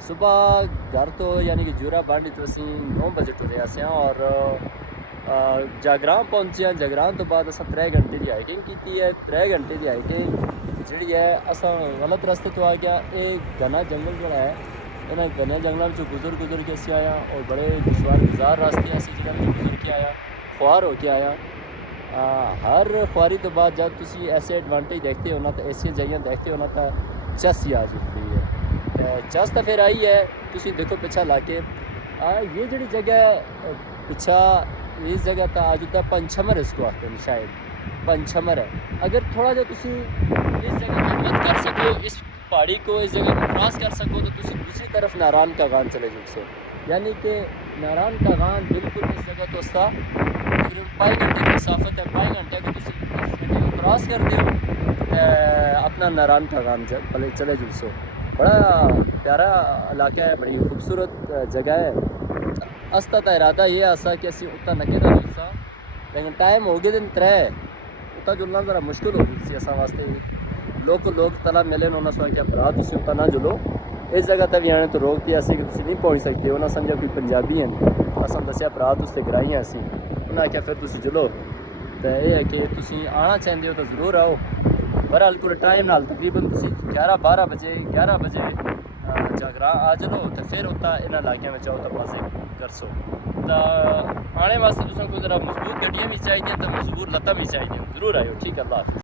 सुबह घर तो यानी कि जूरा बांडी तो असी 9 बजे टुरे आसे और जागरां पहुंचे। जागरां तो बाद अस 3 घंटे की हाइकिंग की है। 3 घंटे की हाइकिंग जी है अस गलत रस्ते तो आ गया। ये घना जंगल जोड़ा है, इन्हें घने जंगलों में गुजर के असी आया और बड़े दुश्वार गुजार रास्ते असी जगह गुजर के आया, ख्वार हो के आया। हर ख्वारी तो बाद जब तुम ऐसे एडवांटेज देखते हो ना तो ऐसी जगह देखते हो ना तो चस ही आ जाती है। चस तो फिर आई है, तुम देखो पिछा ला के ये जी जगह पिछा इस जगह तो आज होता पंचमर इसको आते हैं, शायद पंचमर है। अगर थोड़ा जो तुम इस जगह को मत कर सको, इस पहाड़ी को इस जगह को क्रॉस कर सको तो तुम दूसरी तरफ नारायण का गान चले जाओ। यानी कि नारायण का गान बिल्कुल इस जगह तो उसका तकरीबन 5 घंटे की मसाफत है। 5 घंटे को तुम क्रॉस करते हो अपना नारायण का गान पहले चले जाओ। बड़ा प्यारा इलाका है, बड़ी खूबसूरत जगह है। अस्ता का इरादा ये आसा कि असी उत्ता नके ना जुलसा, लेकिन टाइम हो गए दिन 3 उत्ता जुलना ज़रा मुश्किल हो गई असा वास्ते। लोग तला मिले उन्होंने सोचा कि भरा तुम उत्ता ना जुलो, इस जगह तक भी आने तो रोक दिया कि तुम नहीं पहुँच सकते। उन्हें समझा कोई पंजाबी हैं, असा दसिया भरा तुझसे गिराई हैं असी। उन्हें आख्या फिर तुम जुलो, तो यह है कि तुम आना चाहते हो तो जरूर आओ। बहरहाल पूरे टाइम नाल तकरीबन तुम 11-12 बजे जागरा आ जाओ तो फिर उत्ता इन्होंने इलाकों में जाओ तो मजे कर सो। तो आने वास्ते तुम को जरा मजबूत गड्डियाँ भी चाहिए तो मजबूत लत्तां भी चाहिए, जरूर आयो। ठीक है, अल्लाह हाफिज़।